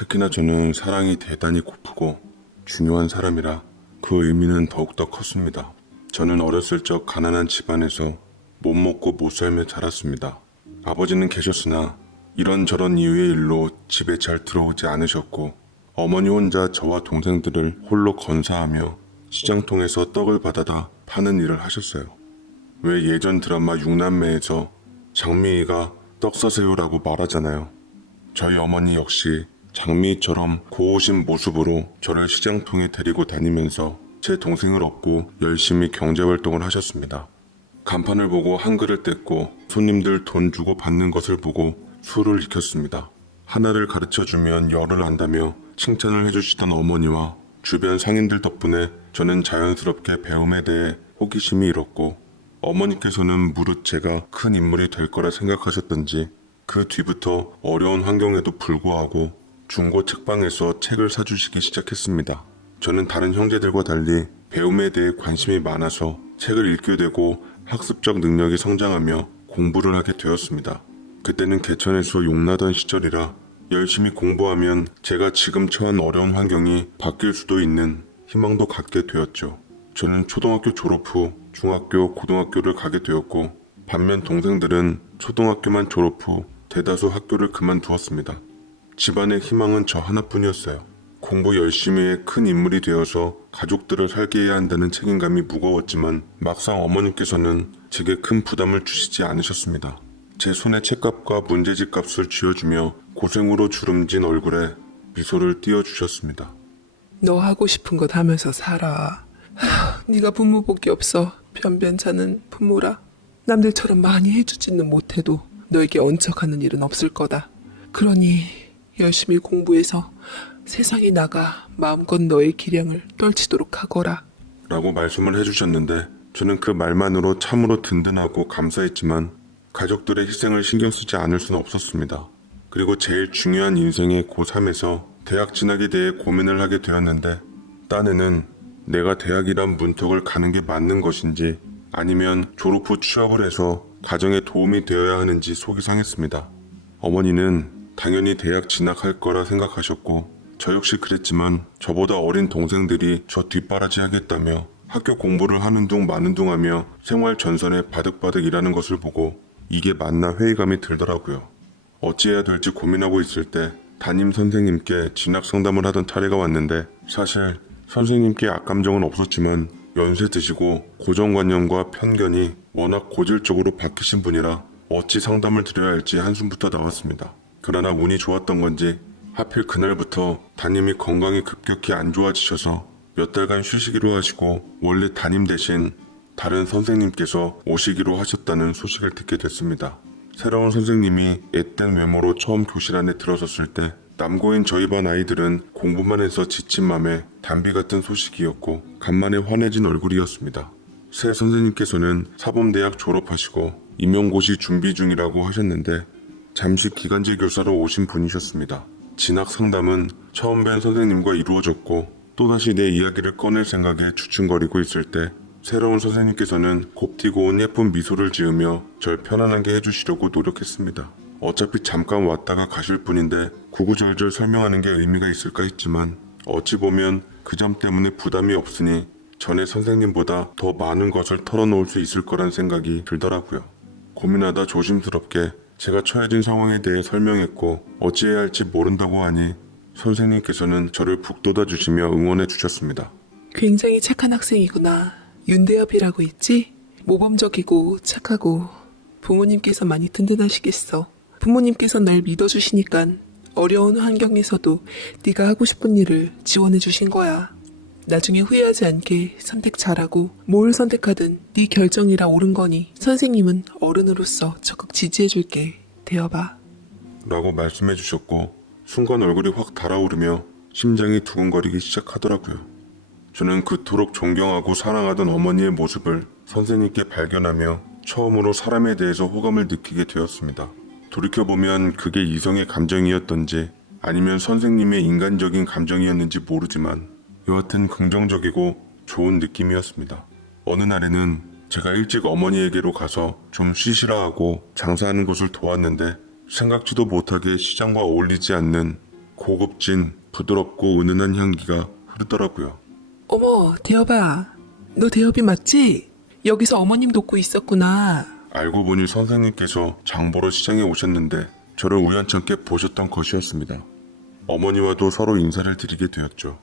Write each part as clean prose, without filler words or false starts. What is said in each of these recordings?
특히나 저는 사랑이 대단히 고프고 중요한 사람이라 그 의미는 더욱더 컸습니다. 저는 어렸을 적 가난한 집안에서 못 먹고 못 살며 자랐습니다. 아버지는 계셨으나 이런저런 이유의 일로 집에 잘 들어오지 않으셨고 어머니 혼자 저와 동생들을 홀로 건사하며 시장통에서 떡을 받아다 파는 일을 하셨어요. 왜 예전 드라마 육남매에서 장미희가 떡 사세요라고 말하잖아요. 저희 어머니 역시 장미희처럼 고우신 모습으로 저를 시장통에 데리고 다니면서 제 동생을 업고 열심히 경제활동을 하셨습니다. 간판을 보고 한글을 뗐고 손님들 돈 주고 받는 것을 보고 수를 익혔습니다. 하나를 가르쳐주면 열을 안다며 칭찬을 해주시던 어머니와 주변 상인들 덕분에 저는 자연스럽게 배움에 대해 호기심이 일었고 어머니께서는 무릇 제가 큰 인물이 될 거라 생각하셨던지 그 뒤부터 어려운 환경에도 불구하고 중고 책방에서 책을 사주시기 시작했습니다. 저는 다른 형제들과 달리 배움에 대해 관심이 많아서 책을 읽게 되고 학습적 능력이 성장하며 공부를 하게 되었습니다. 그때는 개천에서 용나던 시절이라 열심히 공부하면 제가 지금 처한 어려운 환경이 바뀔 수도 있는 희망도 갖게 되었죠. 저는 초등학교 졸업 후 중학교, 고등학교를 가게 되었고 반면 동생들은 초등학교만 졸업 후 대다수 학교를 그만두었습니다. 집안의 희망은 저 하나뿐이었어요. 공부 열심히 해 큰 인물이 되어서 가족들을 살게 해야 한다는 책임감이 무거웠지만 막상 어머님께서는 제게 큰 부담을 주시지 않으셨습니다. 제 손에 책값과 문제집 값을 쥐어주며 고생으로 주름진 얼굴에 미소를 띄워주셨습니다. 너 하고 싶은 것 하면서 살아. 네가 부모복이 없어. 변변찮은 부모라. 남들처럼 많이 해주지는 못해도 너에게 언척하는 일은 없을 거다. 그러니 열심히 공부해서 세상에 나가 마음껏 너의 기량을 떨치도록 하거라. 라고 말씀을 해주셨는데 저는 그 말만으로 참으로 든든하고 감사했지만 가족들의 희생을 신경 쓰지 않을 수는 없었습니다. 그리고 제일 중요한 인생의 고3에서 대학 진학에 대해 고민을 하게 되었는데 딴에는 내가 대학이란 문턱을 가는 게 맞는 것인지 아니면 졸업 후 취업을 해서 가정에 도움이 되어야 하는지 속이 상했습니다. 어머니는 당연히 대학 진학할 거라 생각하셨고 저 역시 그랬지만 저보다 어린 동생들이 저 뒷바라지 하겠다며 학교 공부를 하는 둥 마는 둥 하며 생활 전선에 바득바득 일하는 것을 보고 이게 맞나 회의감이 들더라고요. 어찌해야 될지 고민하고 있을 때 담임 선생님께 진학 상담을 하던 차례가 왔는데 사실 선생님께 악감정은 없었지만 연세 드시고 고정관념과 편견이 워낙 고질적으로 박히신 분이라 어찌 상담을 드려야 할지 한숨부터 나왔습니다. 그러나 운이 좋았던 건지 하필 그날부터 담임이 건강이 급격히 안 좋아지셔서 몇 달간 쉬시기로 하시고 원래 담임 대신 다른 선생님께서 오시기로 하셨다는 소식을 듣게 됐습니다. 새로운 선생님이 앳된 외모로 처음 교실 안에 들어섰을 때 남고인 저희 반 아이들은 공부만 해서 지친 맘에 담비 같은 소식이었고 간만에 환해진 얼굴이었습니다. 새 선생님께서는 사범대학 졸업하시고 임용고시 준비 중이라고 하셨는데 잠시 기간제 교사로 오신 분이셨습니다. 진학 상담은 처음 뵌 선생님과 이루어졌고 또다시 내 이야기를 꺼낼 생각에 주춤거리고 있을 때 새로운 선생님께서는 곱디고 온 예쁜 미소를 지으며 절 편안하게 해주시려고 노력했습니다. 어차피 잠깐 왔다가 가실 분인데 구구절절 설명하는 게 의미가 있을까 했지만 어찌 보면 그 점 때문에 부담이 없으니 전에 선생님보다 더 많은 것을 털어놓을 수 있을 거란 생각이 들더라고요. 고민하다 조심스럽게 제가 처해진 상황에 대해 설명했고 어찌해야 할지 모른다고 하니 선생님께서는 저를 북돋아 주시며 응원해 주셨습니다. 굉장히 착한 학생이구나. 윤대엽이라고 있지? 모범적이고 착하고 부모님께서 많이 든든하시겠어. 부모님께서 날 믿어주시니까 어려운 환경에서도 네가 하고 싶은 일을 지원해 주신 거야. 나중에 후회하지 않게 선택 잘하고 뭘 선택하든 네 결정이라 옳은 거니 선생님은 어른으로서 적극 지지해 줄게. 되어봐. 라고 말씀해 주셨고 순간 얼굴이 확 달아오르며 심장이 두근거리기 시작하더라고요. 저는 그토록 존경하고 사랑하던 어머니의 모습을 선생님께 발견하며 처음으로 사람에 대해서 호감을 느끼게 되었습니다. 돌이켜보면 그게 이성의 감정이었던지 아니면 선생님의 인간적인 감정이었는지 모르지만 여하튼 긍정적이고 좋은 느낌이었습니다. 어느 날에는 제가 일찍 어머니에게로 가서 좀 쉬시라 하고 장사하는 곳을 도왔는데 생각지도 못하게 시장과 어울리지 않는 고급진, 부드럽고 은은한 향기가 흐르더라고요. 어머, 대엽아. 너 대엽이 맞지? 여기서 어머님 돕고 있었구나. 알고 보니 선생님께서 장보러 시장에 오셨는데 저를 우연찮게 보셨던 것이었습니다. 어머니와도 서로 인사를 드리게 되었죠.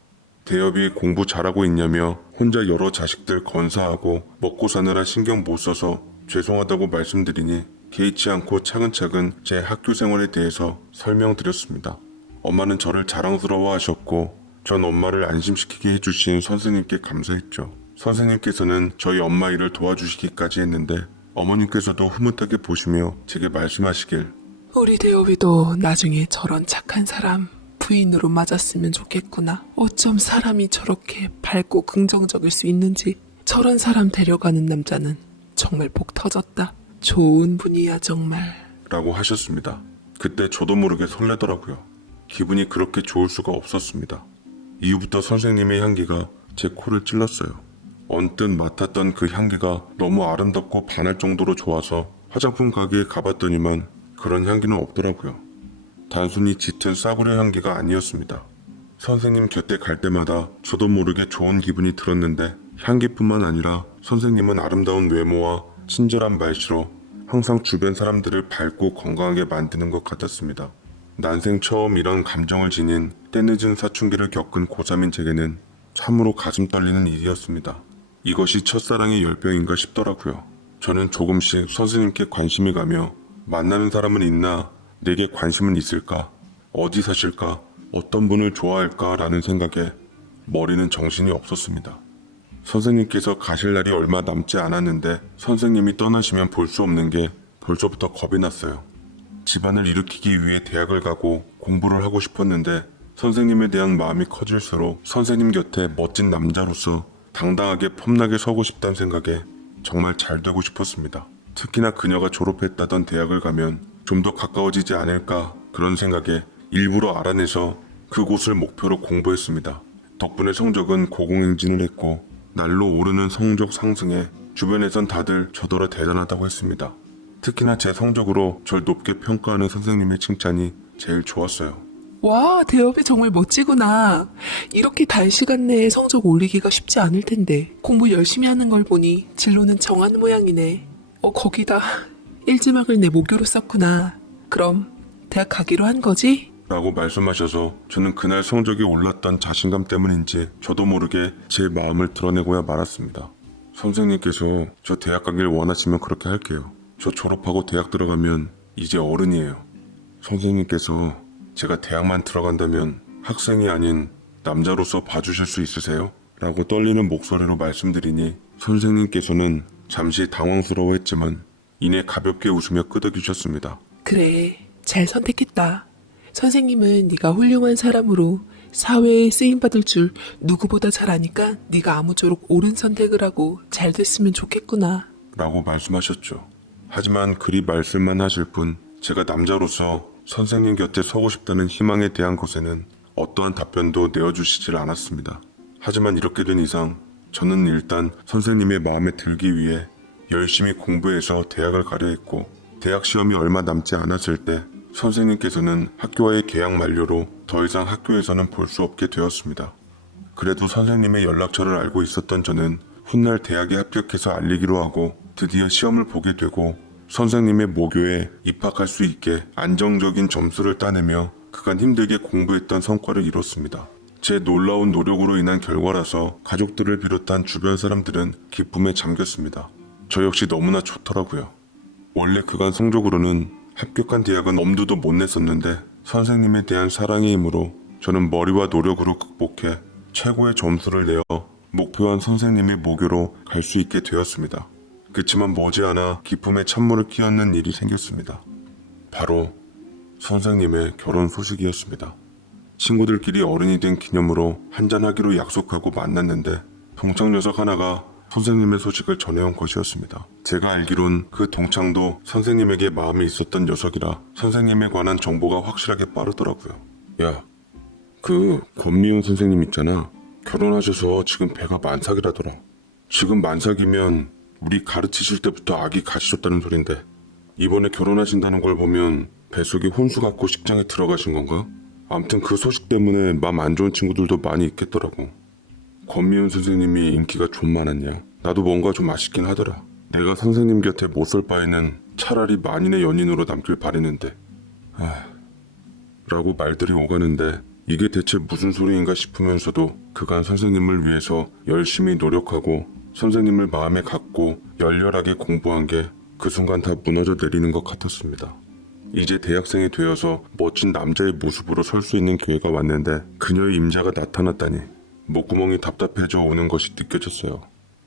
대엽이 공부 잘하고 있냐며 혼자 여러 자식들 건사하고 먹고 사느라 신경 못 써서 죄송하다고 말씀드리니 개의치 않고 차근차근 제 학교 생활에 대해서 설명드렸습니다. 엄마는 저를 자랑스러워 하셨고 전 엄마를 안심시키게 해주신 선생님께 감사했죠. 선생님께서는 저희 엄마 일을 도와주시기까지 했는데 어머님께서도 흐뭇하게 보시며 제게 말씀하시길 우리 대엽이도 나중에 저런 착한 사람 부인으로 맞았으면 좋겠구나. 어쩜 사람이 저렇게 밝고 긍정적일 수 있는지. 저런 사람 데려가는 남자는 정말 복 터졌다. 좋은 분이야 정말. 라고 하셨습니다. 그때 저도 모르게 설레더라고요. 기분이 그렇게 좋을 수가 없었습니다. 이후부터 선생님의 향기가 제 코를 찔렀어요. 언뜻 맡았던 그 향기가 너무 아름답고 반할 정도로 좋아서 화장품 가게에 가봤더니만 그런 향기는 없더라고요. 단순히 짙은 싸구려 향기가 아니었습니다. 선생님 곁에 갈 때마다 저도 모르게 좋은 기분이 들었는데 향기뿐만 아니라 선생님은 아름다운 외모와 친절한 말씨로 항상 주변 사람들을 밝고 건강하게 만드는 것 같았습니다. 난생 처음 이런 감정을 지닌 때늦은 사춘기를 겪은 고3인 제게는 참으로 가슴 떨리는 일이었습니다. 이것이 첫사랑의 열병인가 싶더라고요. 저는 조금씩 선생님께 관심이 가며 만나는 사람은 있나, 내게 관심은 있을까, 어디 사실까, 어떤 분을 좋아할까 라는 생각에 머리는 정신이 없었습니다. 선생님께서 가실 날이 얼마 남지 않았는데 선생님이 떠나시면 볼 수 없는 게 벌써부터 겁이 났어요. 집안을 일으키기 위해 대학을 가고 공부를 하고 싶었는데 선생님에 대한 마음이 커질수록 선생님 곁에 멋진 남자로서 당당하게 폼나게 서고 싶다는 생각에 정말 잘 되고 싶었습니다. 특히나 그녀가 졸업했다던 대학을 가면 좀 더 가까워지지 않을까 그런 생각에 일부러 알아내서 그곳을 목표로 공부했습니다. 덕분에 성적은 고공행진을 했고 날로 오르는 성적 상승에 주변에선 다들 저더러 대단하다고 했습니다. 특히나 제 성적으로 절 높게 평가하는 선생님의 칭찬이 제일 좋았어요. 와, 대엽이 정말 멋지구나. 이렇게 단시간 내에 성적 올리기가 쉽지 않을 텐데. 공부 열심히 하는 걸 보니 진로는 정한 모양이네. 거기다 일지망을 내 모교로 썼구나. 그럼 대학 가기로 한 거지? 라고 말씀하셔서 저는 그날 성적이 올랐던 자신감 때문인지 저도 모르게 제 마음을 드러내고야 말았습니다. 선생님께서 저 대학 가길 원하시면 그렇게 할게요. 저 졸업하고 대학 들어가면 이제 어른이에요. 선생님께서 제가 대학만 들어간다면 학생이 아닌 남자로서 봐주실 수 있으세요? 라고 떨리는 목소리로 말씀드리니 선생님께서는 잠시 당황스러워했지만 이내 가볍게 웃으며 끄덕이셨습니다. 그래, 잘 선택했다. 선생님은 네가 훌륭한 사람으로 사회에 쓰임받을 줄 누구보다 잘 아니까 네가 아무쪼록 옳은 선택을 하고 잘 됐으면 좋겠구나. 라고 말씀하셨죠. 하지만 그리 말씀만 하실 뿐 제가 남자로서 선생님 곁에 서고 싶다는 희망에 대한 것에는 어떠한 답변도 내어주시질 않았습니다. 하지만 이렇게 된 이상 저는 일단 선생님의 마음에 들기 위해 열심히 공부해서 대학을 가려 했고 대학 시험이 얼마 남지 않았을 때 선생님께서는 학교와의 계약 만료로 더 이상 학교에서는 볼 수 없게 되었습니다. 그래도 선생님의 연락처를 알고 있었던 저는 훗날 대학에 합격해서 알리기로 하고 드디어 시험을 보게 되고 선생님의 모교에 입학할 수 있게 안정적인 점수를 따내며 그간 힘들게 공부했던 성과를 이뤘습니다. 제 놀라운 노력으로 인한 결과라서 가족들을 비롯한 주변 사람들은 기쁨에 잠겼습니다. 저 역시 너무나 좋더라고요. 원래 그간 성적으로는 합격한 대학은 엄두도 못 냈었는데 선생님에 대한 사랑의 힘으로 저는 머리와 노력으로 극복해 최고의 점수를 내어 목표한 선생님의 모교로 갈 수 있게 되었습니다. 그치만 머지않아 기쁨에 찬물을 끼얹는 일이 생겼습니다. 바로 선생님의 결혼 소식이었습니다. 친구들끼리 어른이 된 기념으로 한잔하기로 약속하고 만났는데 동창 녀석 하나가 선생님의 소식을 전해온 것이었습니다. 제가 알기론 그 동창도 선생님에게 마음이 있었던 녀석이라 선생님에 관한 정보가 확실하게 빠르더라고요. 야, 그 권미훈 선생님 있잖아. 결혼하셔서 지금 배가 만삭이라더라. 지금 만삭이면 우리 가르치실 때부터 아기 가지셨다는 소린데 이번에 결혼하신다는 걸 보면 뱃속에 혼수 갖고 식장에 들어가신 건가? 암튼 그 소식 때문에 맘 안 좋은 친구들도 많이 있겠더라고. 권미훈 선생님이 인기가 좀 많았냐? 나도 뭔가 좀 아쉽긴 하더라. 내가 선생님 곁에 못 설 바에는 차라리 만인의 연인으로 남길 바랬는데. 라고 말들이 오가는데 이게 대체 무슨 소리인가 싶으면서도 그간 선생님을 위해서 열심히 노력하고 선생님을 마음에 갖고 열렬하게 공부한 게 그 순간 다 무너져 내리는 것 같았습니다. 이제 대학생이 되어서 멋진 남자의 모습으로 설 수 있는 기회가 왔는데 그녀의 임자가 나타났다니 목구멍이 답답해져 오는 것이 느껴졌어요.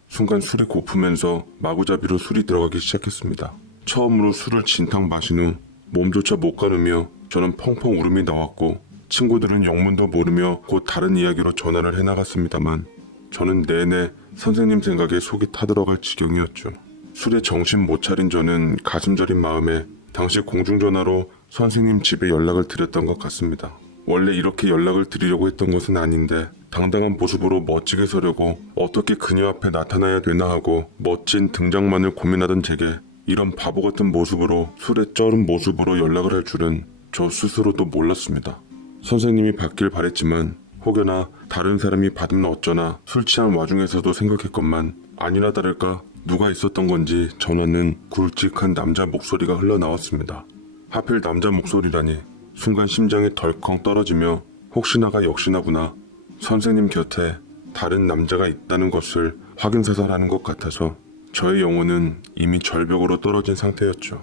순간 술이 고프면서 마구잡이로 술이 들어가기 시작했습니다. 처음으로 술을 진탕 마신 후 몸조차 못 가누며 저는 펑펑 울음이 나왔고 친구들은 영문도 모르며 곧 다른 이야기로 전화를 해나갔습니다만 저는 내내 선생님 생각에 속이 타들어갈 지경이었죠. 술에 정신 못 차린 저는 가슴 저린 마음에 당시 공중전화로 선생님 집에 연락을 드렸던 것 같습니다. 원래 이렇게 연락을 드리려고 했던 것은 아닌데 당당한 모습으로 멋지게 서려고 어떻게 그녀 앞에 나타나야 되나 하고 멋진 등장만을 고민하던 제게 이런 바보 같은 모습으로 술에 쩔은 모습으로 연락을 할 줄은 저 스스로도 몰랐습니다. 선생님이 받길 바랬지만 혹여나 다른 사람이 받으면 어쩌나 술 취한 와중에서도 생각했건만 아니나 다를까 누가 있었던 건지 전화는 굵직한 남자 목소리가 흘러나왔습니다. 하필 남자 목소리라니 순간 심장이 덜컹 떨어지며 혹시나가 역시나구나. 선생님 곁에 다른 남자가 있다는 것을 확인사살하는 것 같아서 저의 영혼은 이미 절벽으로 떨어진 상태였죠.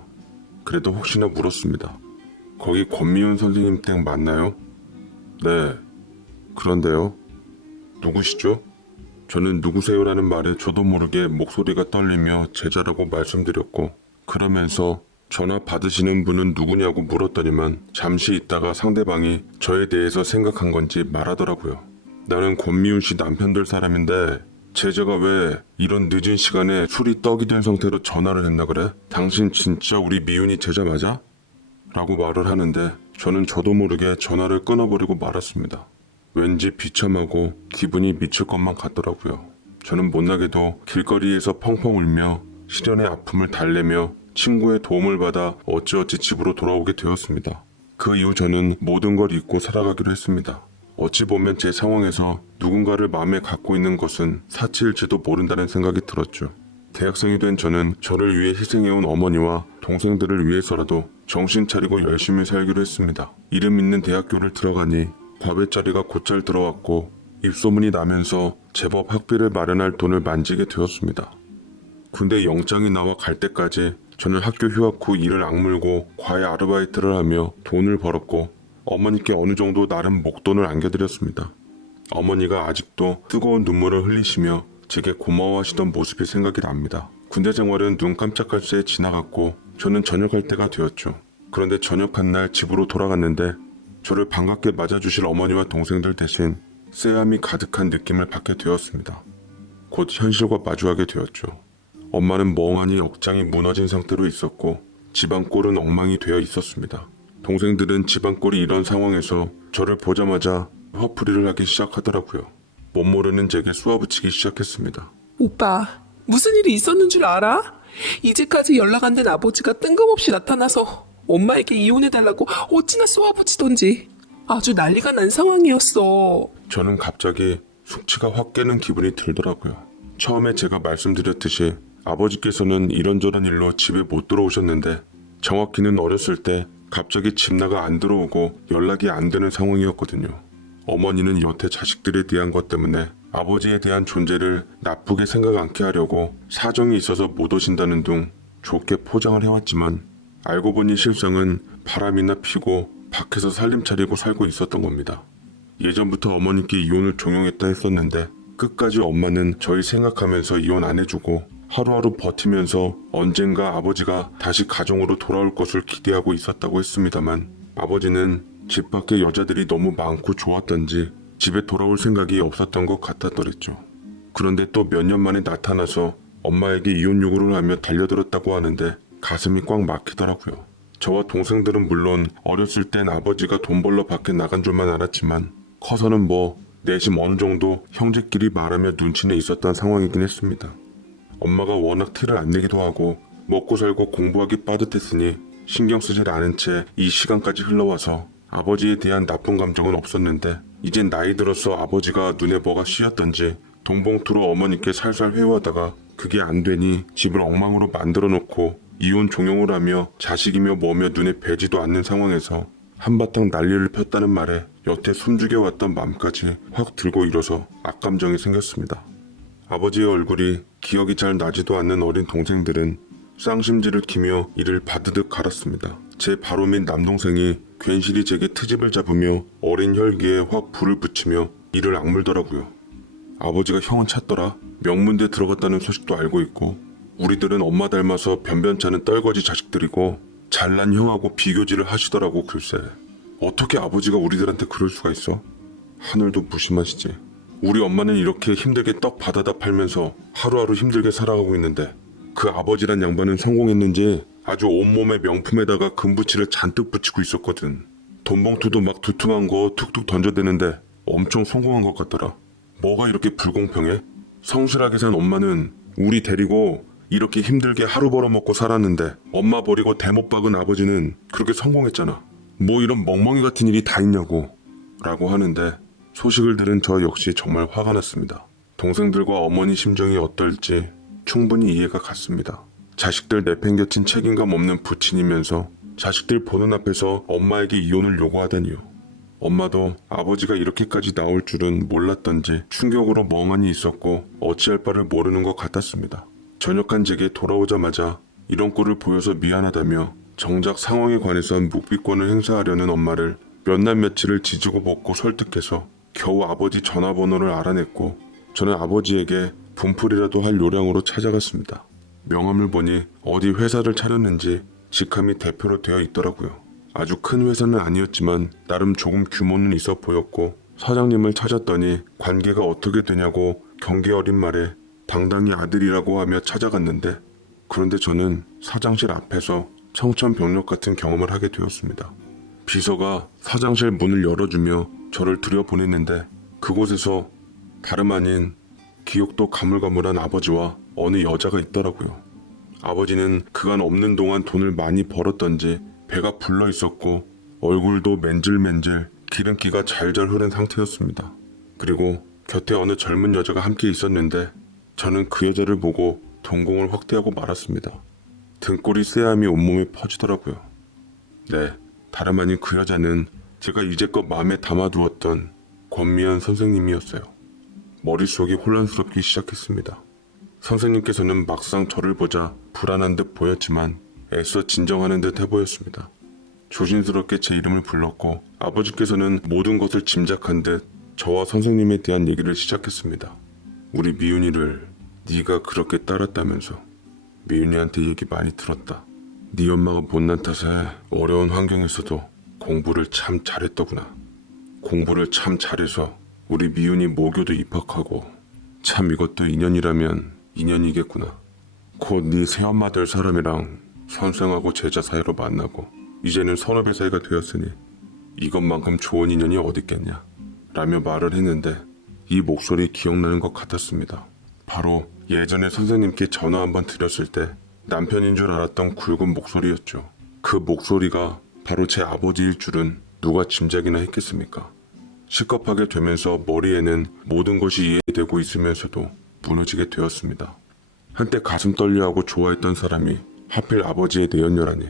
그래도 혹시나 물었습니다. 거기 권미연 선생님 댁 맞나요? 네. 그런데요. 누구시죠? 저는 누구세요라는 말에 저도 모르게 목소리가 떨리며 제자라고 말씀드렸고 그러면서 전화 받으시는 분은 누구냐고 물었더니만 잠시 있다가 상대방이 저에 대해서 생각한 건지 말하더라고요. 나는 권미훈 씨 남편 될 사람인데 제자가 왜 이런 늦은 시간에 술이 떡이 된 상태로 전화를 했나 그래? 당신 진짜 우리 미훈이 제자 맞아? 라고 말을 하는데 저는 저도 모르게 전화를 끊어버리고 말았습니다. 왠지 비참하고 기분이 미칠 것만 같더라고요. 저는 못나게도 길거리에서 펑펑 울며 시련의 아픔을 달래며 친구의 도움을 받아 어찌어찌 집으로 돌아오게 되었습니다. 그 이후 저는 모든 걸 잊고 살아가기로 했습니다. 어찌 보면 제 상황에서 누군가를 마음에 갖고 있는 것은 사치일지도 모른다는 생각이 들었죠. 대학생이 된 저는 저를 위해 희생해온 어머니와 동생들을 위해서라도 정신 차리고 열심히 살기로 했습니다. 이름 있는 대학교를 들어가니 과외자리가 곧잘 들어왔고 입소문이 나면서 제법 학비를 마련할 돈을 만지게 되었습니다. 군대 영장이 나와 갈 때까지 저는 학교 휴학 후 일을 악물고 과외 아르바이트를 하며 돈을 벌었고 어머니께 어느 정도 나름 목돈을 안겨드렸습니다. 어머니가 아직도 뜨거운 눈물을 흘리시며 제게 고마워하시던 모습이 생각이 납니다. 군대 생활은 눈 깜짝할 새에 지나갔고 저는 전역할 때가 되었죠. 그런데 전역한 날 집으로 돌아갔는데 저를 반갑게 맞아주실 어머니와 동생들 대신 쎄함이 가득한 느낌을 받게 되었습니다. 곧 현실과 마주하게 되었죠. 엄마는 멍하니 억장이 무너진 상태로 있었고 집안꼴은 엉망이 되어 있었습니다. 동생들은 집안꼴이 이런 상황에서 저를 보자마자 화풀이를 하기 시작하더라고요. 못 모르는 제게 쏘아붙이기 시작했습니다. 오빠, 무슨 일이 있었는 줄 알아? 이제까지 연락 안 된 아버지가 뜬금없이 나타나서 엄마에게 이혼해달라고 어찌나 쏘아붙이던지 아주 난리가 난 상황이었어. 저는 갑자기 숙취가 확 깨는 기분이 들더라고요. 처음에 제가 말씀드렸듯이 아버지께서는 이런저런 일로 집에 못 들어오셨는데 정확히는 어렸을 때 갑자기 집 나가 안 들어오고 연락이 안 되는 상황이었거든요. 어머니는 여태 자식들에 대한 것 때문에 아버지에 대한 존재를 나쁘게 생각 않게 하려고 사정이 있어서 못 오신다는 둥 좋게 포장을 해왔지만 알고 보니 실상은 바람이나 피고 밖에서 살림 차리고 살고 있었던 겁니다. 예전부터 어머니께 이혼을 종용했다 했었는데 끝까지 엄마는 저희 생각하면서 이혼 안 해주고 하루하루 버티면서 언젠가 아버지가 다시 가정으로 돌아올 것을 기대하고 있었다고 했습니다만 아버지는 집 밖에 여자들이 너무 많고 좋았던지 집에 돌아올 생각이 없었던 것 같았더랬죠. 그런데 또 몇 년 만에 나타나서 엄마에게 이혼 요구를 하며 달려들었다고 하는데 가슴이 꽉 막히더라고요. 저와 동생들은 물론 어렸을 땐 아버지가 돈 벌러 밖에 나간 줄만 알았지만 커서는 내심 어느 정도 형제끼리 말하며 눈치는 있었던 상황이긴 했습니다. 엄마가 워낙 티를 안 내기도 하고 먹고 살고 공부하기 빠듯했으니 신경 쓰질 않은 채 이 시간까지 흘러와서 아버지에 대한 나쁜 감정은 없었는데 이젠 나이 들어서 아버지가 눈에 뭐가 씌었던지 돈봉투로 어머니께 살살 회유하다가 그게 안 되니 집을 엉망으로 만들어 놓고 이혼 종용을 하며 자식이며 뭐며 눈에 뵈지도 않는 상황에서 한바탕 난리를 폈다는 말에 여태 숨죽여왔던 맘까지 확 들고 일어서 악감정이 생겼습니다. 아버지의 얼굴이 기억이 잘 나지도 않는 어린 동생들은 쌍심지를 키며 이를 바드득 갈았습니다. 제 바로 밑 남동생이 괜시리 제게 트집을 잡으며 어린 혈기에 확 불을 붙이며 이를 악물더라고요. 아버지가 형은 찾더라. 명문대 들어갔다는 소식도 알고 있고 우리들은 엄마 닮아서 변변찮은 떨거지 자식들이고 잘난 형하고 비교질을 하시더라고. 글쎄 어떻게 아버지가 우리들한테 그럴 수가 있어? 하늘도 무심하시지. 우리 엄마는 이렇게 힘들게 떡 받아다 팔면서 하루하루 힘들게 살아가고 있는데 그 아버지란 양반은 성공했는지 아주 온몸에 명품에다가 금붙이를 잔뜩 붙이고 있었거든. 돈봉투도 막 두툼한 거 툭툭 던져대는데 엄청 성공한 것 같더라. 뭐가 이렇게 불공평해? 성실하게 산 엄마는 우리 데리고 이렇게 힘들게 하루 벌어먹고 살았는데 엄마 버리고 대못 박은 아버지는 그렇게 성공했잖아. 뭐 이런 멍멍이 같은 일이 다 있냐고 라고 하는데 소식을 들은 저 역시 정말 화가 났습니다. 동생들과 어머니 심정이 어떨지 충분히 이해가 갔습니다. 자식들 내팽겨친 책임감 없는 부친이면서 자식들 보는 앞에서 엄마에게 이혼을 요구하다니요. 엄마도 아버지가 이렇게까지 나올 줄은 몰랐던지 충격으로 멍하니 있었고 어찌할 바를 모르는 것 같았습니다. 전역한 제게 돌아오자마자 이런 꼴을 보여서 미안하다며 정작 상황에 관해선 묵비권을 행사하려는 엄마를 몇 날 며칠을 지지고 볶고 설득해서 겨우 아버지 전화번호를 알아냈고 저는 아버지에게 분풀이라도 할 요량으로 찾아갔습니다. 명함을 보니 어디 회사를 차렸는지 직함이 대표로 되어 있더라고요. 아주 큰 회사는 아니었지만 나름 조금 규모는 있어 보였고 사장님을 찾았더니 관계가 어떻게 되냐고 경계 어린 말에 당당히 아들이라고 하며 찾아갔는데 그런데 저는 사장실 앞에서 청천벽력 같은 경험을 하게 되었습니다. 비서가 사장실 문을 열어주며 저를 들여보냈는데 그곳에서 다름 아닌 기억도 가물가물한 아버지와 어느 여자가 있더라고요. 아버지는 그간 없는 동안 돈을 많이 벌었던지 배가 불러 있었고 얼굴도 맨질맨질 기름기가 잘잘 흐른 상태였습니다. 그리고 곁에 어느 젊은 여자가 함께 있었는데 저는 그 여자를 보고 동공을 확대하고 말았습니다. 등골이 쎄함이 온몸에 퍼지더라고요. 네, 다름 아닌 그 여자는 제가 이제껏 마음에 담아두었던 권미연 선생님이었어요. 머릿속이 혼란스럽기 시작했습니다. 선생님께서는 막상 저를 보자 불안한 듯 보였지만 애써 진정하는 듯 해보였습니다. 조심스럽게 제 이름을 불렀고 아버지께서는 모든 것을 짐작한 듯 저와 선생님에 대한 얘기를 시작했습니다. 우리 미윤이를 네가 그렇게 따랐다면서. 미윤이한테 얘기 많이 들었다. 네 엄마가 못난 탓에 어려운 환경에서도 공부를 참 잘했더구나. 공부를 참 잘해서 우리 미윤이 모교도 입학하고 참 이것도 인연이라면 인연이겠구나. 곧 네 새엄마 될 사람이랑 선생하고 제자 사이로 만나고 이제는 선후배 사이가 되었으니 이것만큼 좋은 인연이 어딨겠냐 라며 말을 했는데 이 목소리 기억나는 것 같았습니다. 바로 예전에 선생님께 전화 한번 드렸을 때 남편인 줄 알았던 굵은 목소리였죠. 그 목소리가 바로 제 아버지일 줄은 누가 짐작이나 했겠습니까? 시겁하게 되면서 머리에는 모든 것이 이해되고 있으면서도 무너지게 되었습니다. 한때 가슴 떨려하고 좋아했던 사람이 하필 아버지의 내연녀라니.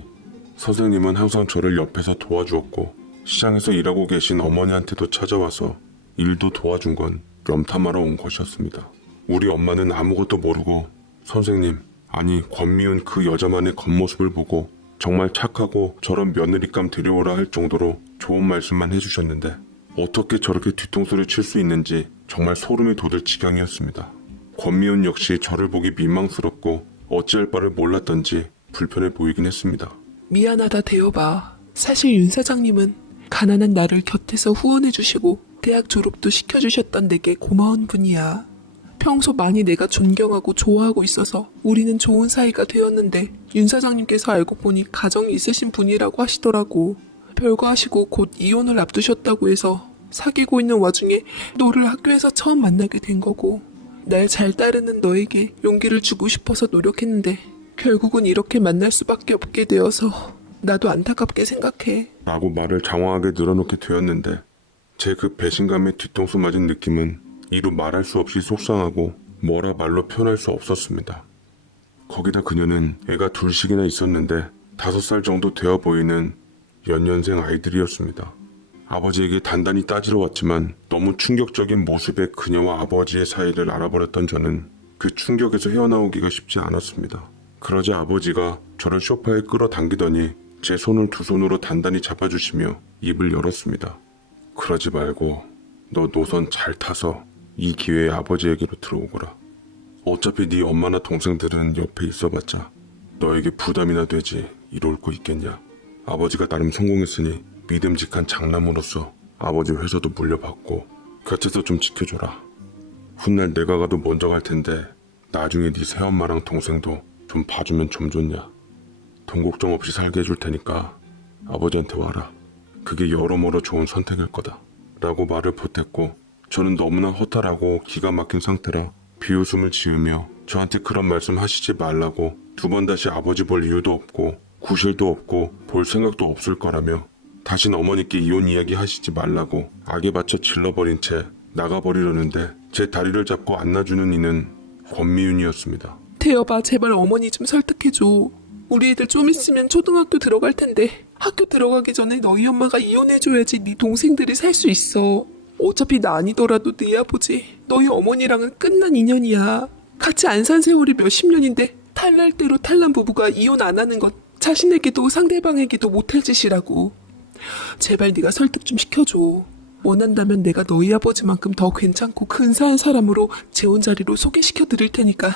선생님은 항상 저를 옆에서 도와주었고 시장에서 일하고 계신 어머니한테도 찾아와서 일도 도와준 건 염탐하러 온 것이었습니다. 우리 엄마는 아무것도 모르고 선생님, 아니 권미운 그 여자만의 겉모습을 보고 정말 착하고 저런 며느리감 데려오라 할 정도로 좋은 말씀만 해주셨는데 어떻게 저렇게 뒤통수를 칠 수 있는지 정말 소름이 돋을 지경이었습니다. 권미운 역시 저를 보기 민망스럽고 어찌할 바를 몰랐던지 불편해 보이긴 했습니다. 미안하다 대여봐. 사실 윤 사장님은 가난한 나를 곁에서 후원해주시고 대학 졸업도 시켜주셨던 내게 고마운 분이야. 평소 많이 내가 존경하고 좋아하고 있어서 우리는 좋은 사이가 되었는데 윤 사장님께서 알고 보니 가정이 있으신 분이라고 하시더라고. 별거 하시고 곧 이혼을 앞두셨다고 해서 사귀고 있는 와중에 너를 학교에서 처음 만나게 된 거고 날 잘 따르는 너에게 용기를 주고 싶어서 노력했는데 결국은 이렇게 만날 수밖에 없게 되어서 나도 안타깝게 생각해. 라고 말을 장황하게 늘어놓게 되었는데 제 그 배신감에 뒤통수 맞은 느낌은 이루 말할 수 없이 속상하고 뭐라 말로 표현할 수 없었습니다. 거기다 그녀는 애가 둘씩이나 있었는데 5살 정도 되어 보이는 연년생 아이들이었습니다. 아버지에게 단단히 따지러 왔지만 너무 충격적인 모습의 그녀와 아버지의 사이를 알아버렸던 저는 그 충격에서 헤어나오기가 쉽지 않았습니다. 그러자 아버지가 저를 소파에 끌어당기더니 제 손을 두 손으로 단단히 잡아주시며 입을 열었습니다. 그러지 말고 너 노선 잘 타서 이 기회에 아버지에게로 들어오거라. 어차피 네 엄마나 동생들은 옆에 있어봤자 너에게 부담이나 되지 이럴 거 있겠냐. 아버지가 나름 성공했으니 믿음직한 장남으로서 아버지 회사도 물려받고 곁에서 좀 지켜줘라. 훗날 내가 가도 먼저 갈 텐데 나중에 네 새엄마랑 동생도 좀 봐주면 좀 좋냐. 돈 걱정 없이 살게 해줄 테니까 아버지한테 와라. 그게 여러모로 좋은 선택일 거다. 라고 말을 보탰고 저는 너무나 허탈하고 기가 막힌 상태라 비웃음을 지으며 저한테 그런 말씀 하시지 말라고 2번 다시 아버지 볼 이유도 없고 구실도 없고 볼 생각도 없을 거라며 다신 어머니께 이혼 이야기 하시지 말라고 악에 받쳐 질러버린 채 나가버리려는데 제 다리를 잡고 안놔주는 이는 권미윤이었습니다. 태여봐, 제발 어머니 좀 설득해줘. 우리 애들 좀 있으면 초등학교 들어갈 텐데 학교 들어가기 전에 너희 엄마가 이혼해줘야지 네 동생들이 살 수 있어. 어차피 나 아니더라도 네 아버지, 너희 어머니랑은 끝난 인연이야. 같이 안 산 세월이 몇십 년인데 탈날 대로 탈난 부부가 이혼 안 하는 것 자신에게도 상대방에게도 못할 짓이라고. 제발 네가 설득 좀 시켜줘. 원한다면 내가 너희 아버지만큼 더 괜찮고 근사한 사람으로 재혼 자리로 소개시켜 드릴 테니까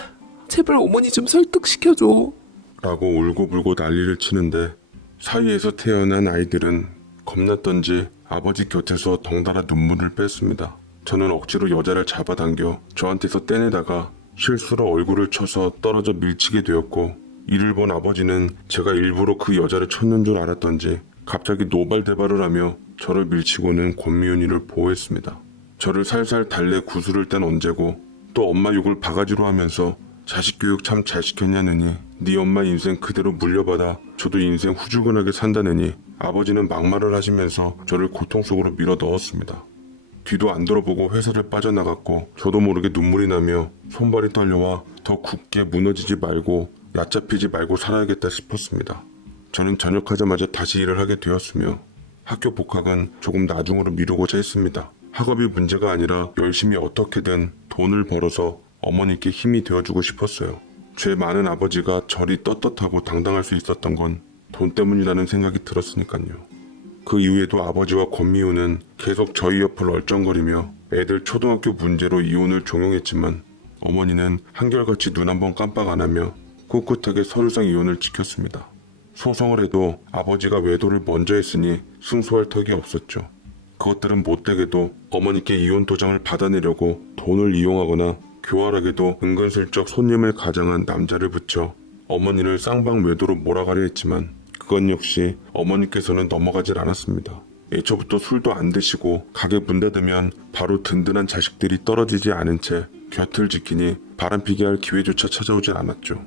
제발 어머니 좀 설득시켜줘. 라고 울고불고 난리를 치는데 사이에서 태어난 아이들은 겁났던지 아버지 곁에서 덩달아 눈물을 뺐습니다. 저는 억지로 여자를 잡아당겨 저한테서 떼내다가 실수로 얼굴을 쳐서 떨어져 밀치게 되었고 이를 본 아버지는 제가 일부러 그 여자를 쳤는 줄 알았던지 갑자기 노발대발을 하며 저를 밀치고는 권미윤이를 보호했습니다. 저를 살살 달래 구슬을 뗀 언제고 또 엄마 욕을 바가지로 하면서 자식 교육 참 잘 시켰냐느니 네 엄마 인생 그대로 물려받아 저도 인생 후줄근하게 산다느니 아버지는 막말을 하시면서 저를 고통 속으로 밀어 넣었습니다. 뒤도 안 돌아보고 회사를 빠져나갔고 저도 모르게 눈물이 나며 손발이 떨려와 더 굳게 무너지지 말고 얕잡히지 말고 살아야겠다 싶었습니다. 저는 전역하자마자 다시 일을 하게 되었으며 학교 복학은 조금 나중으로 미루고자 했습니다. 학업이 문제가 아니라 열심히 어떻게든 돈을 벌어서 어머니께 힘이 되어주고 싶었어요. 제 많은 아버지가 저리 떳떳하고 당당할 수 있었던 건 돈 때문이라는 생각이 들었으니까요. 그 이후에도 아버지와 권미우는 계속 저희 옆을 얼쩡거리며 애들 초등학교 문제로 이혼을 종용했지만 어머니는 한결같이 눈 한번 깜빡 안 하며 꿋꿋하게 서류상 이혼을 지켰습니다. 소송을 해도 아버지가 외도를 먼저 했으니 승소할 턱이 없었죠. 그것들은 못되게도 어머니께 이혼 도장을 받아내려고 돈을 이용하거나 교활하게도 은근슬쩍 손님을 가장한 남자를 붙여 어머니를 쌍방 외도로 몰아가려 했지만 그건 역시 어머니께서는 넘어가질 않았습니다. 애초부터 술도 안 드시고 가게 문 닫으면 바로 든든한 자식들이 떨어지지 않은 채 곁을 지키니 바람피게 할 기회조차 찾아오질 않았죠.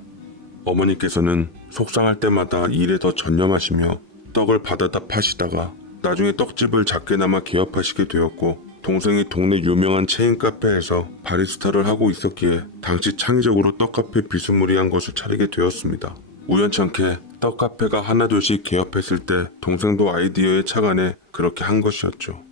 어머니께서는 속상할 때마다 일에 더 전념하시며 떡을 받아다 파시다가 나중에 떡집을 작게나마 개업하시게 되었고 동생이 동네 유명한 체인 카페에서 바리스타를 하고 있었기에 당시 창의적으로 떡카페 비스무리한 것을 차리게 되었습니다. 우연찮게 떡카페가 하나둘씩 개업했을 때 동생도 아이디어에 착안해 그렇게 한 것이었죠.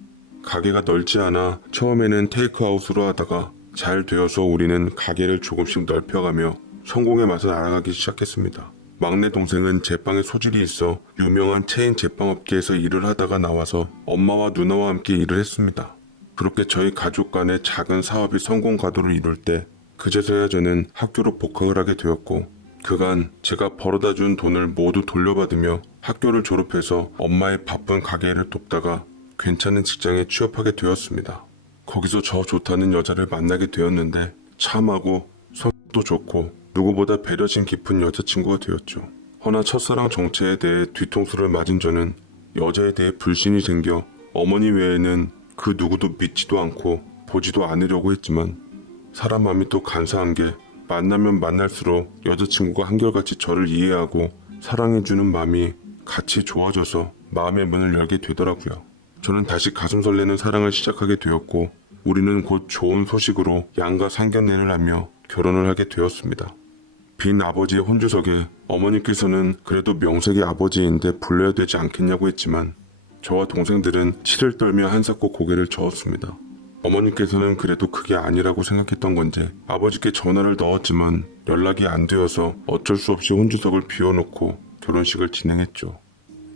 가게가 넓지 않아 처음에는 테이크아웃으로 하다가 잘 되어서 우리는 가게를 조금씩 넓혀가며 성공의 맛을 알아가기 시작했습니다. 막내 동생은 제빵에 소질이 있어 유명한 체인 제빵업계에서 일을 하다가 나와서 엄마와 누나와 함께 일을 했습니다. 그렇게 저희 가족 간의 작은 사업이 성공 가도를 이룰 때 그제서야 저는 학교로 복학을 하게 되었고 그간 제가 벌어다 준 돈을 모두 돌려받으며 학교를 졸업해서 엄마의 바쁜 가게를 돕다가 괜찮은 직장에 취업하게 되었습니다. 거기서 저 좋다는 여자를 만나게 되었는데 참하고 성격도 좋고 누구보다 배려심 깊은 여자친구가 되었죠. 허나 첫사랑 정체에 대해 뒤통수를 맞은 저는 여자에 대해 불신이 생겨 어머니 외에는 그 누구도 믿지도 않고 보지도 않으려고 했지만 사람 마음이 또 간사한 게 만나면 만날수록 여자친구가 한결같이 저를 이해하고 사랑해주는 마음이 같이 좋아져서 마음의 문을 열게 되더라고요. 저는 다시 가슴 설레는 사랑을 시작하게 되었고 우리는 곧 좋은 소식으로 양가 상견례를 하며 결혼을 하게 되었습니다. 빈 아버지의 혼주석에 어머니께서는 그래도 명색이 아버지인데 불러야 되지 않겠냐고 했지만 저와 동생들은 치를 떨며 한사코 고개를 저었습니다. 어머니께서는 그래도 그게 아니라고 생각했던 건지 아버지께 전화를 넣었지만 연락이 안 되어서 어쩔 수 없이 혼주석을 비워놓고 결혼식을 진행했죠.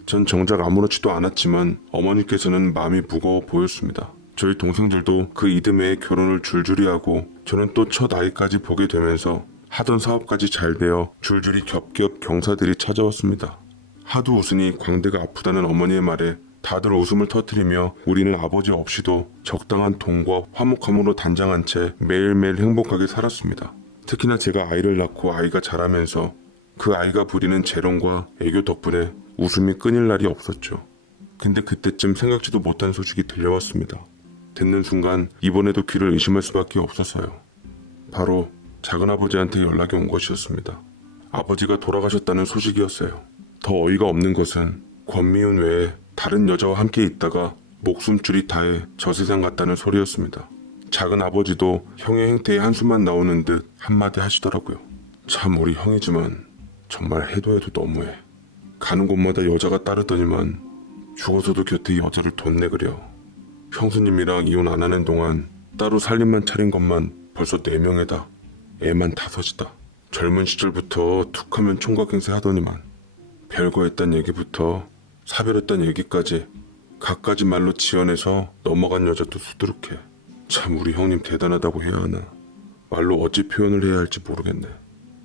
전 정작 아무렇지도 않았지만 어머니께서는 마음이 무거워 보였습니다. 저희 동생들도 그 이듬해에 결혼을 줄줄이 하고 저는 또 첫 아이까지 보게 되면서 하던 사업까지 잘 되어 줄줄이 겹겹 경사들이 찾아왔습니다. 하도 웃으니 광대가 아프다는 어머니의 말에 다들 웃음을 터뜨리며 우리는 아버지 없이도 적당한 돈과 화목함으로 단장한 채 매일매일 행복하게 살았습니다. 특히나 제가 아이를 낳고 아이가 자라면서 그 아이가 부리는 재롱과 애교 덕분에 웃음이 끊일 날이 없었죠. 근데 그때쯤 생각지도 못한 소식이 들려왔습니다. 듣는 순간 이번에도 귀를 의심할 수밖에 없었어요. 바로 작은아버지한테 연락이 온 것이었습니다. 아버지가 돌아가셨다는 소식이었어요. 더 어이가 없는 것은 권미운 외에 다른 여자와 함께 있다가 목숨줄이 다해 저 세상 갔다는 소리였습니다. 작은아버지도 형의 행태에 한숨만 나오는 듯 한마디 하시더라고요. 참 우리 형이지만 정말 해도 너무해. 가는 곳마다 여자가 따르더니만 죽어서도 곁에 여자를 뒀네 그려. 형수님이랑 이혼 안 하는 동안 따로 살림만 차린 것만 벌써 4명이다. 애만 5이다. 젊은 시절부터 툭하면 총각 행세 하더니만 별거 했단 얘기부터 사별했단 얘기까지 갖가지 말로 지어내서 넘어간 여자도 수두룩해. 참 우리 형님 대단하다고 해야 하나. 말로 어찌 표현을 해야 할지 모르겠네.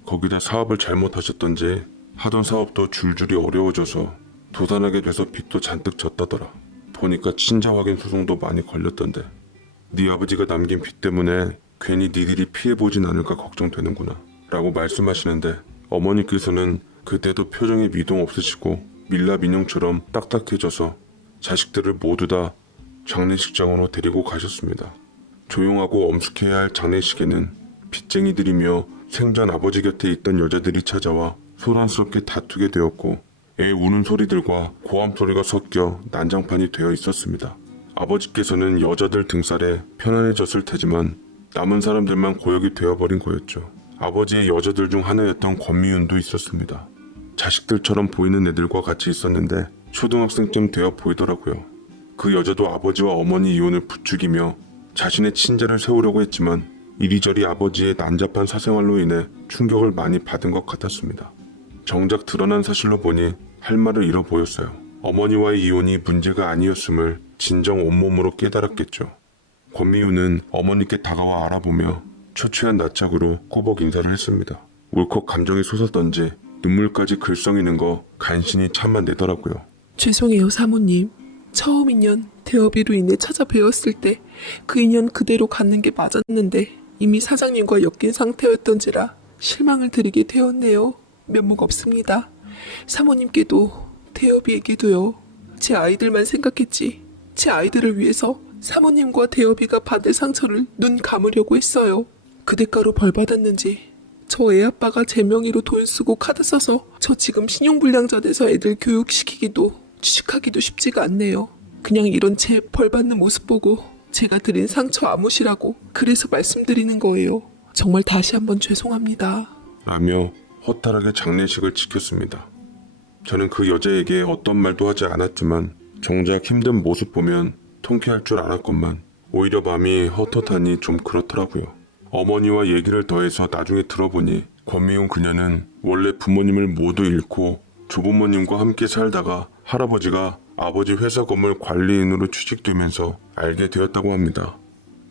거기다 사업을 잘못하셨던지 하던 사업도 줄줄이 어려워져서 도산하게 돼서 빚도 잔뜩 졌다더라. 보니까 친자 확인 소송도 많이 걸렸던데. 네 아버지가 남긴 빚 때문에 괜히 니들이 피해보진 않을까 걱정되는구나 라고 말씀하시는데 어머니께서는 그때도 표정에 미동 없으시고 밀라민형처럼 딱딱해져서 자식들을 모두 다 장례식장으로 데리고 가셨습니다. 조용하고 엄숙해야 할 장례식에는 빚쟁이들이며 생전 아버지 곁에 있던 여자들이 찾아와 소란스럽게 다투게 되었고 애 우는 소리들과 고함 소리가 섞여 난장판이 되어 있었습니다. 아버지께서는 여자들 등살에 편안해졌을 테지만 남은 사람들만 고역이 되어버린 거였죠. 아버지의 여자들 중 하나였던 권미윤도 있었습니다. 자식들처럼 보이는 애들과 같이 있었는데 초등학생쯤 되어 보이더라고요. 그 여자도 아버지와 어머니 이혼을 부추기며 자신의 친자를 세우려고 했지만 이리저리 아버지의 난잡한 사생활로 인해 충격을 많이 받은 것 같았습니다. 정작 드러난 사실로 보니 할 말을 잃어 보였어요. 어머니와의 이혼이 문제가 아니었음을 진정 온몸으로 깨달았겠죠. 권미윤은 어머니께 다가와 알아보며 초췌한 낯짝으로 꼬박 인사를 했습니다. 울컥 감정이 솟았던지 눈물까지 글썽이는 거 간신히 참아내더라고요. 죄송해요 사모님. 처음 인연 대업이로 인해 찾아뵈었을 때 그 인연 그대로 갖는 게 맞았는데 이미 사장님과 엮인 상태였던지라 실망을 드리게 되었네요. 면목 없습니다. 사모님께도 대업이에게도요. 제 아이들만 생각했지 제 아이들을 위해서 사모님과 대업이가 받을 상처를 눈 감으려고 했어요. 그 대가로 벌 받았는지 저 애 아빠가 제 명의로 돈 쓰고 카드 써서 저 지금 신용불량자 돼서 애들 교육시키기도 취직하기도 쉽지가 않네요. 그냥 이런 제 벌 받는 모습 보고 제가 드린 상처 아무시라고 그래서 말씀드리는 거예요. 정말 다시 한번 죄송합니다. 라며 허탈하게 장례식을 지켰습니다. 저는 그 여자에게 어떤 말도 하지 않았지만 정작 힘든 모습 보면 통쾌할 줄 알았건만 오히려 마음이 헛헛하니 좀 그렇더라고요. 어머니와 얘기를 더해서 나중에 들어보니 권미용 그녀는 원래 부모님을 모두 잃고 조부모님과 함께 살다가 할아버지가 아버지 회사 건물 관리인으로 취직되면서 알게 되었다고 합니다.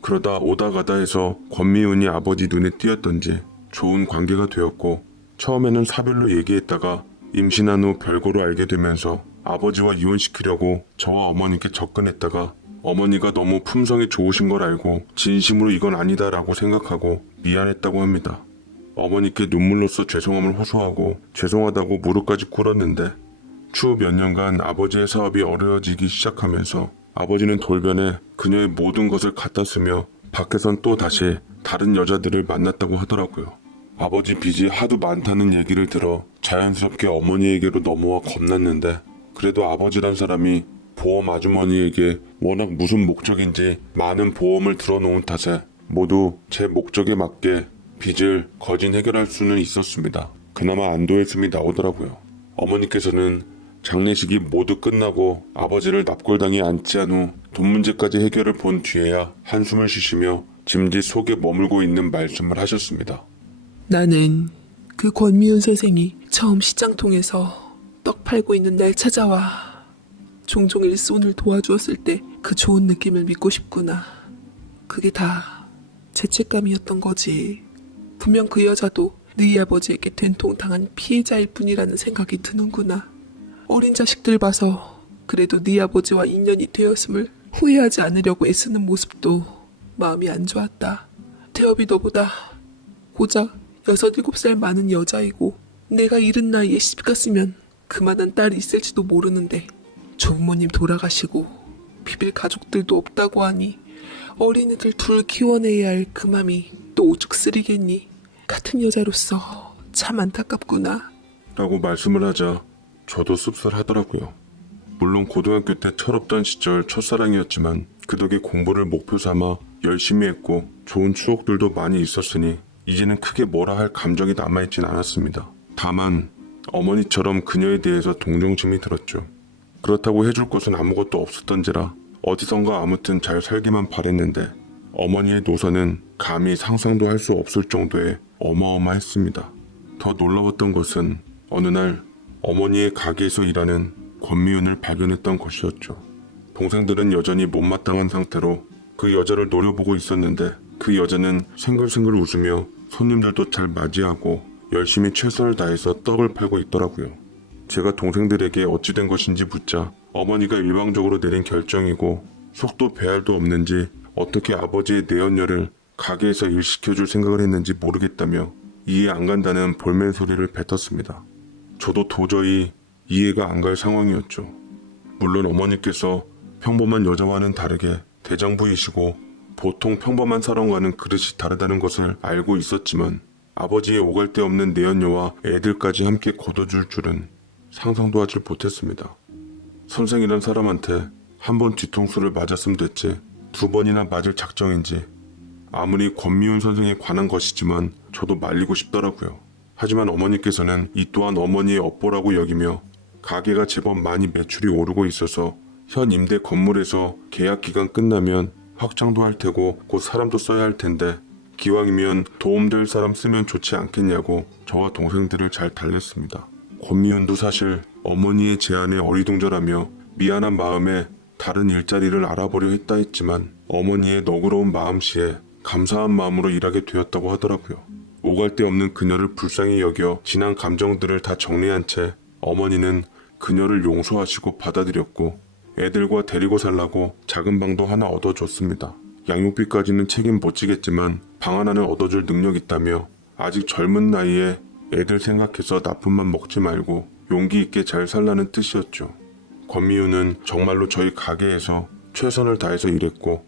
그러다 오다 가다 해서 권미윤이 아버지 눈에 띄었던지 좋은 관계가 되었고 처음에는 사별로 얘기했다가 임신한 후 별거로 알게 되면서 아버지와 이혼시키려고 저와 어머니께 접근했다가 어머니가 너무 품성이 좋으신 걸 알고 진심으로 이건 아니다라고 생각하고 미안했다고 합니다. 어머니께 눈물로써 죄송함을 호소하고 죄송하다고 무릎까지 꿇었는데 추후 몇 년간 아버지의 사업이 어려워지기 시작하면서 아버지는 돌변해 그녀의 모든 것을 갖다 쓰며 밖에선 또 다시 다른 여자들을 만났다고 하더라고요. 아버지 빚이 하도 많다는 얘기를 들어 자연스럽게 어머니에게로 넘어와 겁났는데 그래도 아버지란 사람이 보험 아주머니에게 워낙 무슨 목적인지 많은 보험을 들어놓은 탓에 모두 제 목적에 맞게 빚을 거진 해결할 수는 있었습니다. 그나마 안도의 숨이 나오더라고요. 어머니께서는 장례식이 모두 끝나고 아버지를 납골당에 안치한 후 돈 문제까지 해결을 본 뒤에야 한숨을 쉬시며 짐짓 속에 머물고 있는 말씀을 하셨습니다. 나는 그 권미훈 선생이 처음 시장통에서 떡 팔고 있는 날 찾아와 종종 일손을 도와주었을 때 그 좋은 느낌을 믿고 싶구나. 그게 다 죄책감이었던 거지. 분명 그 여자도 네 아버지에게 된통당한 피해자일 뿐이라는 생각이 드는구나. 어린 자식들 봐서 그래도 네 아버지와 인연이 되었음을 후회하지 않으려고 애쓰는 모습도 마음이 안 좋았다. 태엽이 너보다 고작 6, 7살 많은 여자이고 내가 이른 나이에 시집 갔으면 그만한 딸이 있을지도 모르는데 조부모님 돌아가시고 비빌 가족들도 없다고 하니 어린애들 둘 키워내야 할 그 맘이 또 오죽 쓰리겠니. 같은 여자로서 참 안타깝구나. 라고 말씀을 하자 저도 씁쓸하더라고요. 물론 고등학교 때 철없던 시절 첫사랑이었지만 그 덕에 공부를 목표 삼아 열심히 했고 좋은 추억들도 많이 있었으니 이제는 크게 뭐라 할 감정이 남아있진 않았습니다. 다만 어머니처럼 그녀에 대해서 동정심이 들었죠. 그렇다고 해줄 것은 아무것도 없었던지라 어디선가 아무튼 잘 살기만 바랬는데 어머니의 노선은 감히 상상도 할 수 없을 정도의 어마어마했습니다. 더 놀라웠던 것은 어느 날 어머니의 가게에서 일하는 권미윤을 발견했던 것이었죠. 동생들은 여전히 못마땅한 상태로 그 여자를 노려보고 있었는데 그 여자는 생글생글 웃으며 손님들도 잘 맞이하고 열심히 최선을 다해서 떡을 팔고 있더라고요. 제가 동생들에게 어찌 된 것인지 묻자 어머니가 일방적으로 내린 결정이고 속도 배알도 없는지 어떻게 아버지의 내연녀를 가게에서 일시켜줄 생각을 했는지 모르겠다며 이해 안 간다는 볼멘 소리를 뱉었습니다. 저도 도저히 이해가 안 갈 상황이었죠. 물론 어머니께서 평범한 여자와는 다르게 대장부이시고 보통 평범한 사람과는 그릇이 다르다는 것을 알고 있었지만 아버지의 오갈 데 없는 내연녀와 애들까지 함께 거둬줄 줄은 상상도 하지 못했습니다. 선생이란 사람한테 한 번 뒤통수를 맞았으면 됐지 2번이나 맞을 작정인지 아무리 권미훈 선생에 관한 것이지만 저도 말리고 싶더라고요. 하지만 어머니께서는 이 또한 어머니의 업보라고 여기며 가게가 제법 많이 매출이 오르고 있어서 현 임대 건물에서 계약 기간 끝나면 확장도 할 테고 곧 사람도 써야 할 텐데 기왕이면 도움될 사람 쓰면 좋지 않겠냐고 저와 동생들을 잘 달랬습니다. 권미훈도 사실 어머니의 제안에 어리둥절하며 미안한 마음에 다른 일자리를 알아보려 했다 했지만 어머니의 너그러운 마음씨에 감사한 마음으로 일하게 되었다고 하더라고요. 오갈 데 없는 그녀를 불쌍히 여겨 지난 감정들을 다 정리한 채 어머니는 그녀를 용서하시고 받아들였고 애들과 데리고 살라고 작은 방도 하나 얻어줬습니다. 양육비까지는 책임 못 지겠지만 방 하나는 얻어줄 능력 있다며 아직 젊은 나이에 애들 생각해서 나쁜 맘 먹지 말고 용기 있게 잘 살라는 뜻이었죠. 권미우는 정말로 저희 가게에서 최선을 다해서 일했고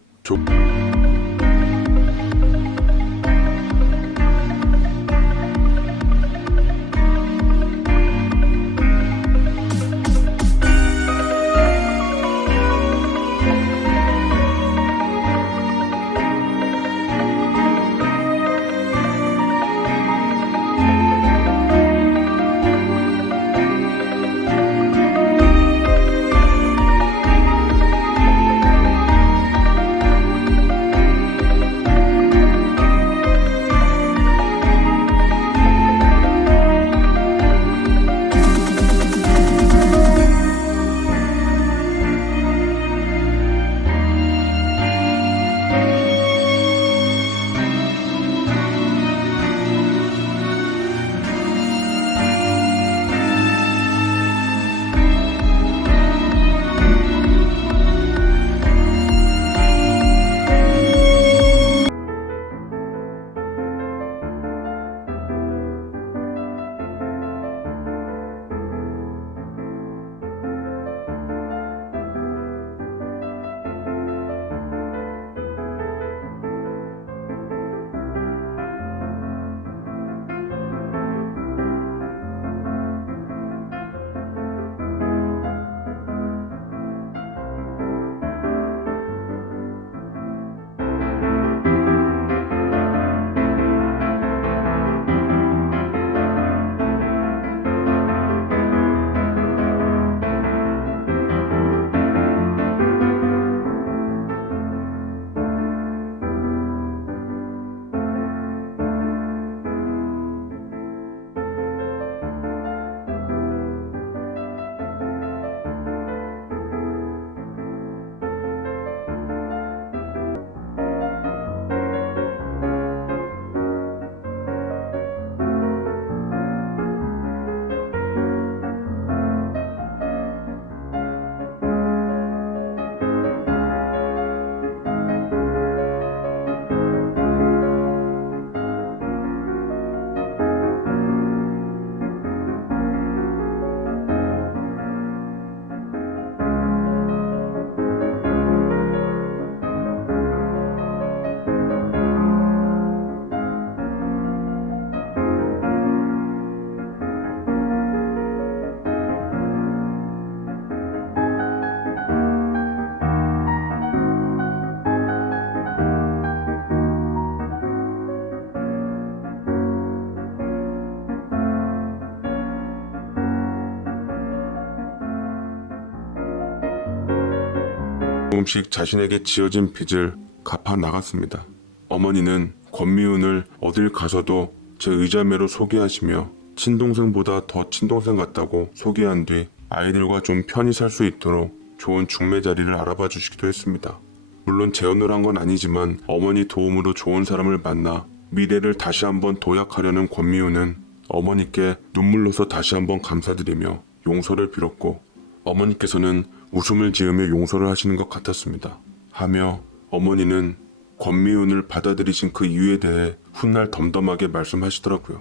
조금씩 자신에게 지어진 빚을 갚아 나갔습니다. 어머니는 권미훈을 어딜 가서도 제 의자매로 소개하시며 친동생보다 더 친동생 같다고 소개한 뒤 아이들과 좀 편히 살 수 있도록 좋은 중매 자리를 알아봐 주시기도 했습니다. 물론 재혼을 한 건 아니지만 어머니 도움으로 좋은 사람을 만나 미래를 다시 한번 도약하려는 권미훈은 어머니께 눈물로서 다시 한번 감사드리며 용서를 빌었고 어머니께서는 웃음을 지으며 용서를 하시는 것 같았습니다. 하며 어머니는 권미훈을 받아들이신 그 이유에 대해 훗날 덤덤하게 말씀하시더라고요.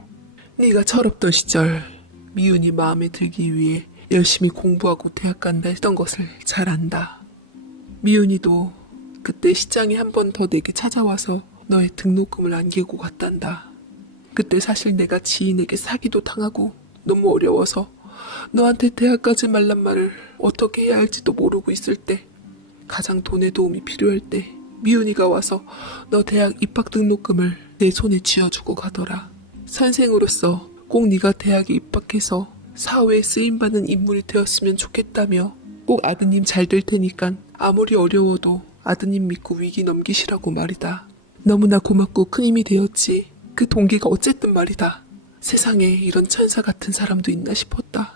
네가 철없던 시절 미윤이 마음에 들기 위해 열심히 공부하고 대학 간다 했던 것을 잘 안다. 미윤이도 그때 시장에 한 번 더 내게 찾아와서 너의 등록금을 안기고 갔단다. 그때 사실 내가 지인에게 사기도 당하고 너무 어려워서 너한테 대학 가지 말란 말을 어떻게 해야 할지도 모르고 있을 때, 가장 돈의 도움이 필요할 때 미윤이가 와서 너 대학 입학 등록금을 내 손에 쥐어주고 가더라. 선생으로서 꼭 네가 대학에 입학해서 사회에 쓰임받는 인물이 되었으면 좋겠다며 꼭 아드님 잘 될 테니까 아무리 어려워도 아드님 믿고 위기 넘기시라고 말이다. 너무나 고맙고 큰 힘이 되었지. 그 동기가 어쨌든 말이다. 세상에 이런 천사 같은 사람도 있나 싶었다.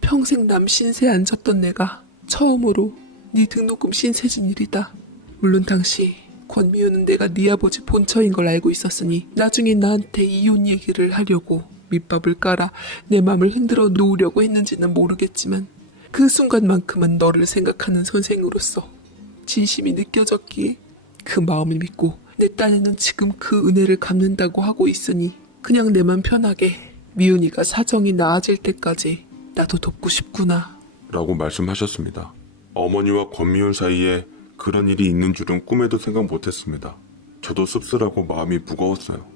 평생 남 신세에 앉았던 내가 처음으로 네 등록금 신세 진 일이다. 물론 당시 권미우는 내가 네 아버지 본처인 걸 알고 있었으니 나중에 나한테 이혼 얘기를 하려고 밑밥을 깔아 내 맘을 흔들어 놓으려고 했는지는 모르겠지만 그 순간만큼은 너를 생각하는 선생으로서 진심이 느껴졌기에 그 마음을 믿고 내 딴에는 지금 그 은혜를 갚는다고 하고 있으니 그냥 내 맘 편하게 미윤이가 사정이 나아질 때까지 나도 돕고 싶구나 라고 말씀하셨습니다. 어머니와 권미훈 사이에 그런 일이 있는 줄은 꿈에도 생각 못했습니다. 저도 씁쓸하고 마음이 무거웠어요.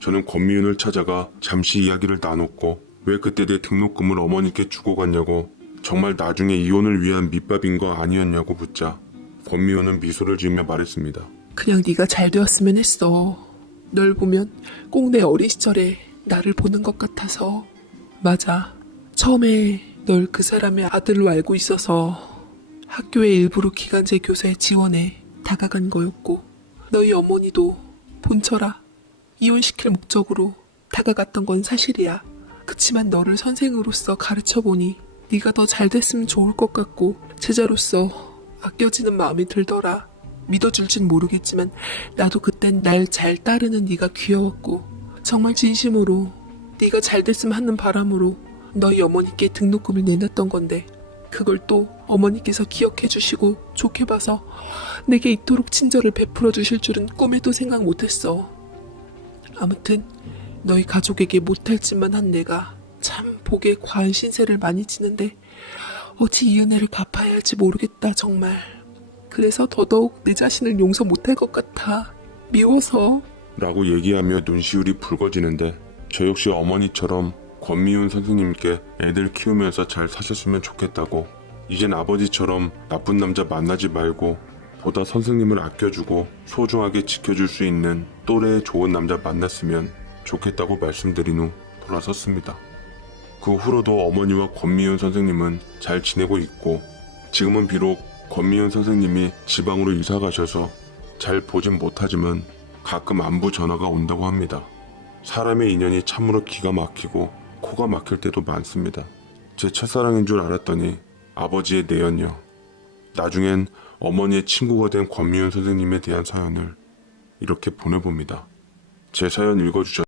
저는 권미훈을 찾아가 잠시 이야기를 나눴고 왜 그때 내 등록금을 어머니께 주고 갔냐고, 정말 나중에 이혼을 위한 밑밥인 거 아니었냐고 묻자 권미훈은 미소를 지으며 말했습니다. 그냥 네가 잘 되었으면 했어. 널 보면 꼭 내 어린 시절에 나를 보는 것 같아서. 맞아. 처음에 널 그 사람의 아들로 알고 있어서 학교에 일부러 기간제 교사에 지원해 다가간 거였고, 너희 어머니도 본처라 이혼시킬 목적으로 다가갔던 건 사실이야. 그치만 너를 선생으로서 가르쳐보니 네가 더 잘 됐으면 좋을 것 같고 제자로서 아껴지는 마음이 들더라. 믿어줄진 모르겠지만 나도 그땐 날 잘 따르는 네가 귀여웠고 정말 진심으로 네가 잘 됐으면 하는 바람으로 너희 어머니께 등록금을 내놨던 건데, 그걸 또 어머니께서 기억해 주시고 좋게 봐서 내게 이토록 친절을 베풀어 주실 줄은 꿈에도 생각 못했어. 아무튼 너희 가족에게 못할 짓만 한 내가 참 복에 과한 신세를 많이 지는데 어찌 이 은혜를 갚아야 할지 모르겠다 정말. 그래서 더더욱 내 자신을 용서 못할 것 같아. 미워서. 라고 얘기하며 눈시울이 붉어지는데 저 역시 어머니처럼 권미훈 선생님께 애들 키우면서 잘 사셨으면 좋겠다고, 이젠 아버지처럼 나쁜 남자 만나지 말고 보다 선생님을 아껴주고 소중하게 지켜줄 수 있는 또래의 좋은 남자 만났으면 좋겠다고 말씀드린 후 돌아섰습니다. 그 후로도 어머니와 권미훈 선생님은 잘 지내고 있고, 지금은 비록 권미훈 선생님이 지방으로 이사 가셔서 잘 보진 못하지만 가끔 안부 전화가 온다고 합니다. 사람의 인연이 참으로 기가 막히고 코가 막힐 때도 많습니다. 제 첫사랑인 줄 알았더니 아버지의 내연녀. 나중엔 어머니의 친구가 된 권미훈 선생님에 대한 사연을 이렇게 보내봅니다. 제 사연 읽어주셔서